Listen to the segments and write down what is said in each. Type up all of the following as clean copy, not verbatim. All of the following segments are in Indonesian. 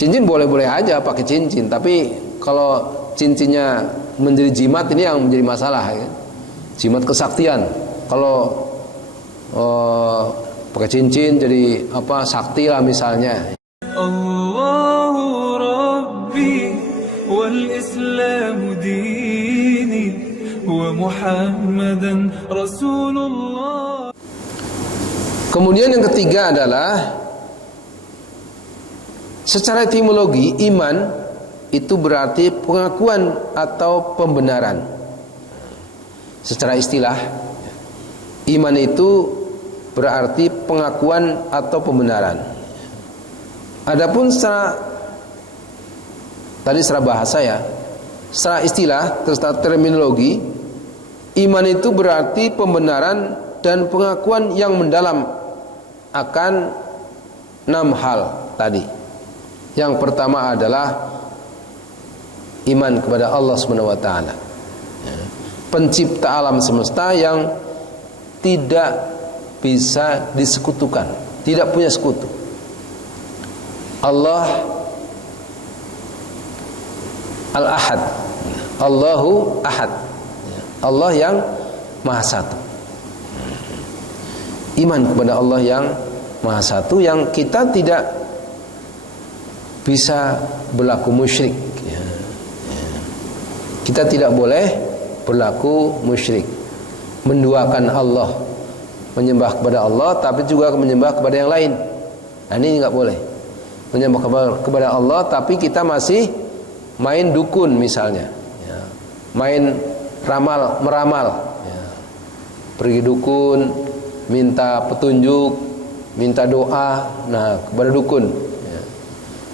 Cincin boleh-boleh aja pakai cincin, tapi kalau cincinnya menjadi jimat ini yang menjadi masalah ya. Jimat kesaktian. Kalau pakai cincin jadi apa sakti lah misalnya. Allahu Rabbi wal Islam dini wa Muhammadan Rasulullah. Kemudian yang ketiga adalah secara etimologi iman itu berarti pengakuan atau pembenaran. Secara istilah iman itu berarti pengakuan atau pembenaran. Adapun secara bahasa ya, secara istilah, secara terminologi, iman itu berarti pembenaran dan pengakuan yang mendalam akan 6 hal tadi. Yang pertama adalah iman kepada Allah Subhanahu wa taala. Pencipta alam semesta yang tidak bisa disekutukan, tidak punya sekutu. Allah Al-Ahad. Allahu Ahad. Allah yang Maha Satu. Iman kepada Allah yang Maha Satu yang kita tidak bisa berlaku musyrik. Kita tidak boleh berlaku musyrik, menduakan Allah, menyembah kepada Allah tapi juga menyembah kepada yang lain. Nah, ini nggak boleh. Menyembah kepada Allah tapi kita masih main dukun misalnya, main meramal, pergi dukun, minta petunjuk, minta doa, nah kepada dukun.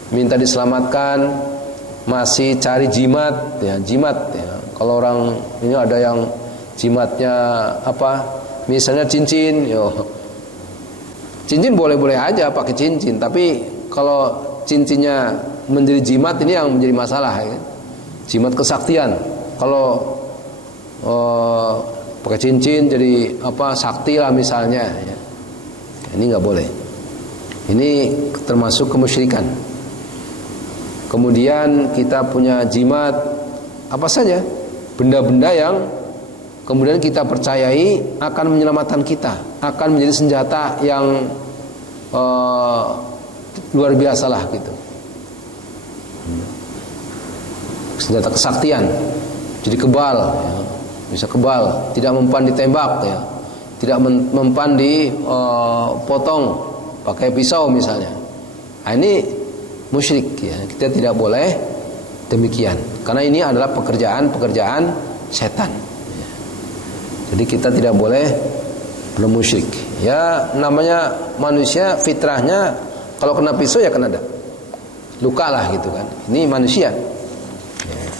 Minta diselamatkan, masih cari jimat ya. Kalau orang ini ada yang jimatnya apa, misalnya cincin, cincin boleh-boleh aja pakai cincin, tapi kalau cincinnya menjadi jimat ini yang menjadi masalah ya. Jimat kesaktian. Kalau pakai cincin jadi apa sakti lah misalnya ya. Ini nggak boleh. Ini termasuk kemusyrikan. Kemudian kita punya jimat apa saja, benda-benda yang kemudian kita percayai akan menyelamatkan kita, akan menjadi senjata yang luar biasa lah gitu. Senjata kesaktian, jadi kebal, ya. Bisa kebal, tidak mempan ditembak, ya. Tidak mempan dipotong pakai pisau misalnya. Nah, ini musyrik ya. Kita tidak boleh demikian karena ini adalah pekerjaan setan ya. Jadi kita tidak boleh bermusyrik ya. Namanya manusia fitrahnya kalau kena pisau ya kena luka lah gitu kan. Ini manusia ya.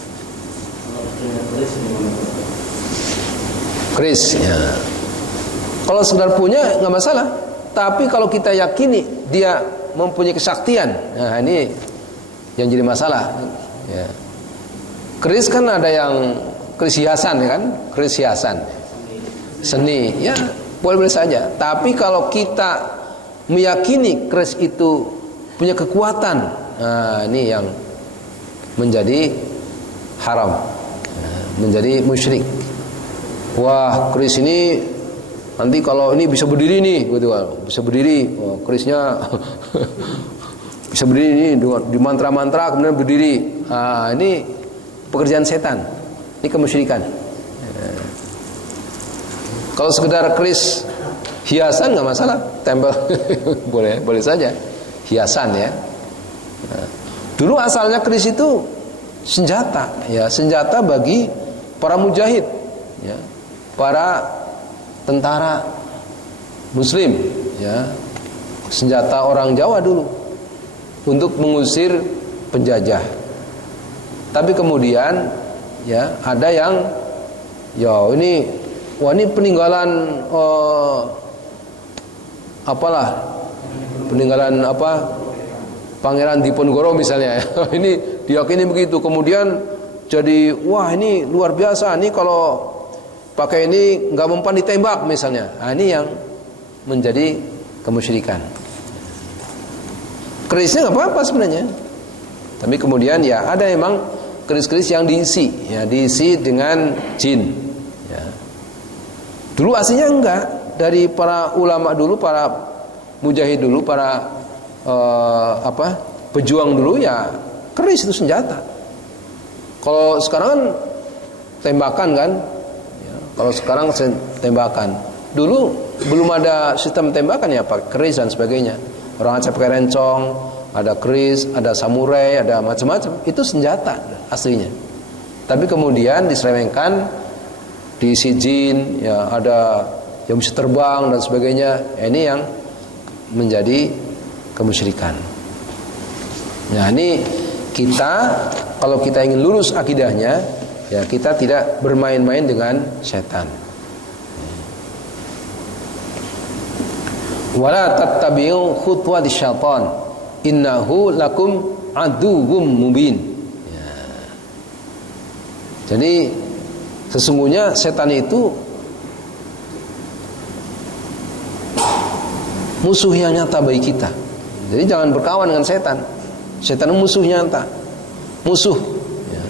Keris ya. Kalau sekedar punya nggak masalah, tapi kalau kita yakini dia mempunyai kesaktian, nah ini yang jadi masalah ya. Keris kan ada yang keris hiasan ya kan, keris hiasan seni ya boleh-boleh saja, tapi kalau kita meyakini keris itu punya kekuatan, nah ini yang menjadi haram, menjadi musyrik. Wah, keris ini nanti kalau ini bisa berdiri nih, gitu kan, bisa berdiri, oh, kerisnya bisa berdiri nih di mantra-mantra kemudian berdiri. Ah, ini pekerjaan setan, ini kemusyrikan. Kalau sekedar keris hiasan nggak masalah, tempel boleh saja, hiasan ya. Dulu asalnya keris itu senjata, ya senjata bagi para mujahid, ya, para tentara Muslim, ya, senjata orang Jawa dulu untuk mengusir penjajah. Tapi kemudian, ya, ada yang, ya ini, wah ini peninggalan, peninggalan apa, Pangeran Diponegoro misalnya. Ini diyakini begitu. Kemudian jadi, wah ini luar biasa. Ini kalau pakai ini nggak mempan ditembak misalnya. Nah, ini yang menjadi kemusyrikan. Kerisnya nggak apa-apa sebenarnya, Tapi kemudian ya ada emang keris-keris yang diisi dengan jin. Ya. Dulu aslinya enggak, dari para ulama dulu, para mujahid dulu, para pejuang dulu ya keris itu senjata. Kalau sekarang kan tembakan kan, ya, kalau sekarang tembakan. Dulu belum ada sistem tembakan ya, pakai keris dan sebagainya. Orang Aceh pakai rencong, ada keris, ada samurai, ada macam-macam. Itu senjata aslinya. Tapi kemudian diselewengkan, diisi jin, ya ada yang bisa terbang dan sebagainya. Ini yang menjadi kemusyrikan. Nah, ini kita kalau kita ingin lurus akidahnya, ya kita tidak bermain-main dengan setan. Wala tattabi'u khutuwati syaitan innahu lakum aduwwum mubin. Ya. Jadi sesungguhnya setan itu musuh yang nyata bagi kita. Jadi jangan berkawan dengan setan. Setan itu musuh nyata. Musuh. Ya.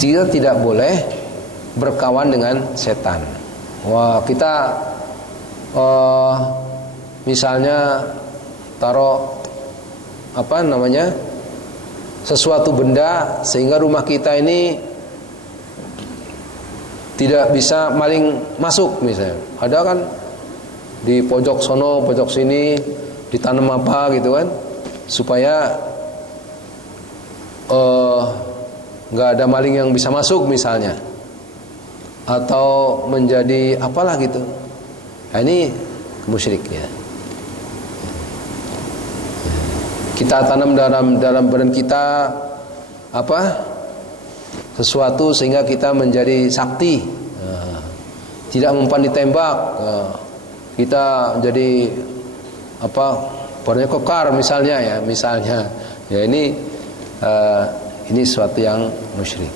Kita tidak boleh berkawan dengan setan. Wah, kita misalnya taruh sesuatu benda sehingga rumah kita ini tidak bisa maling masuk misalnya. Ada kan di pojok sono, pojok sini ditanam apa gitu kan, supaya nggak ada maling yang bisa masuk misalnya, atau menjadi apalah gitu. Nah, ini musyrik ya. Kita tanam dalam badan kita sesuatu sehingga kita menjadi sakti, tidak mempan ditembak, kita jadi badannya kekar misalnya ya ini sesuatu yang musyrik.